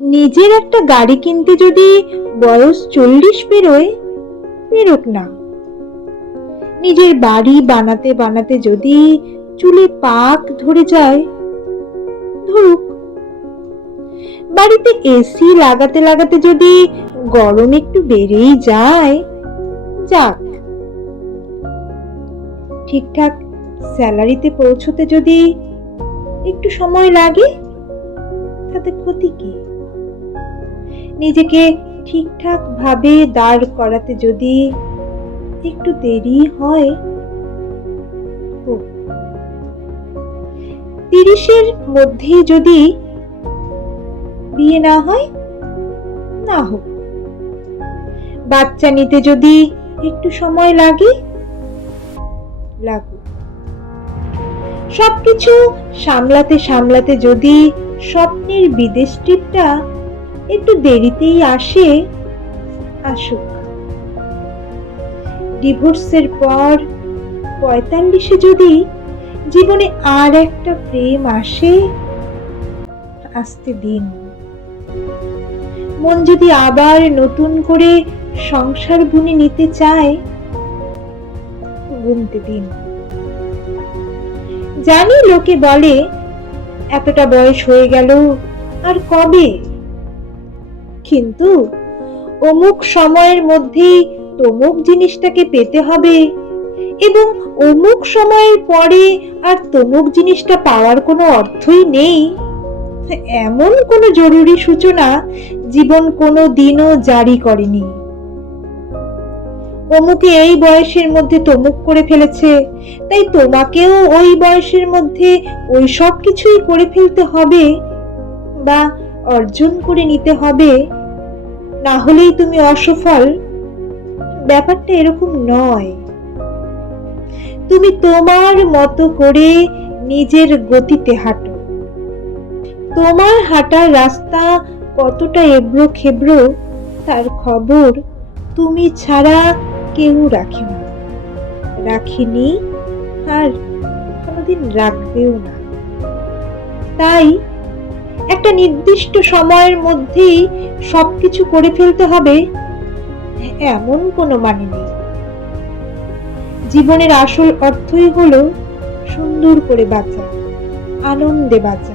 নিজের একটা গাড়ি কিনতে যদি বয়স চল্লিশ পেরোয় পেরোক না। নিজের বাড়ি বানাতে বানাতে যদি চুলে পাক ধরে যায়, ধরুক। বাড়িতে এসি লাগাতে লাগাতে যদি গরম একটু বেড়েই যায়, যাক। ঠিকঠাক স্যালারিতে পৌঁছতে যদি একটু সময় লাগে, তাতে ক্ষতি কি? নিজেকে ঠিকঠাক ভাবে দাঁড় করাতে যদি একটু দেরি হয়। তিরিশের মধ্যে যদি বিয়ে না হয়, না হোক। বাচ্চা নিতে যদি একটু সময় লাগে, লাগুক। সবকিছু সামলাতে সামলাতে যদি স্বপ্নের বিদেশ ট্রিপটা একটু দেরিতেই আসে, আসুক। ডিভোর্সের পর পঁয়তাল্লিশে যদি জীবনে আর একটা প্রেম আসে, আসতে দিন। মন যদি আবার নতুন করে সংসার বুনে নিতে চায়, গুনতে দিন। জানি লোকে বলে, এতটা বয়স হয়ে গেল, আর কবে? কিন্তু অমুক সময়ের মধ্যেই তমুক জিনিসটাকে পেতে হবে এবং অমুক সময়ের পরে আর তমুক জিনিসটা পাওয়ার কোনো অর্থই নেই। এমন কোনো জরুরি সূচনা জীবন কোনো দিনও জারি করেনি। অমুকে এই বয়সের মধ্যে তমুক করে ফেলেছে, তাই তোমাকেও ওই বয়সের মধ্যে ওই সব কিছুই করে ফেলতে হবে বা অর্জন করে নিতে হবে। না হলেই তুমি অসফল। ব্যাপারটা এরকম নয়। তুমি তোমার মতো করে নিজের গতিতে হাঁটো। তোমার হাঁটার রাস্তা কতটা এবড়ো খেবড়ো তার খবর তুমি ছাড়া কেউ রাখে না। রাখেনি আর কোনোদিন রাখবেও না। তাই একটা নির্দিষ্ট সময়ের মধ্যেই সব কিছু করে ফেলতে হবে, এমন কোনো মানে নেই। জীবনের আসল অর্থই হলো সুন্দর করে বাঁচা, আনন্দে বাঁচা।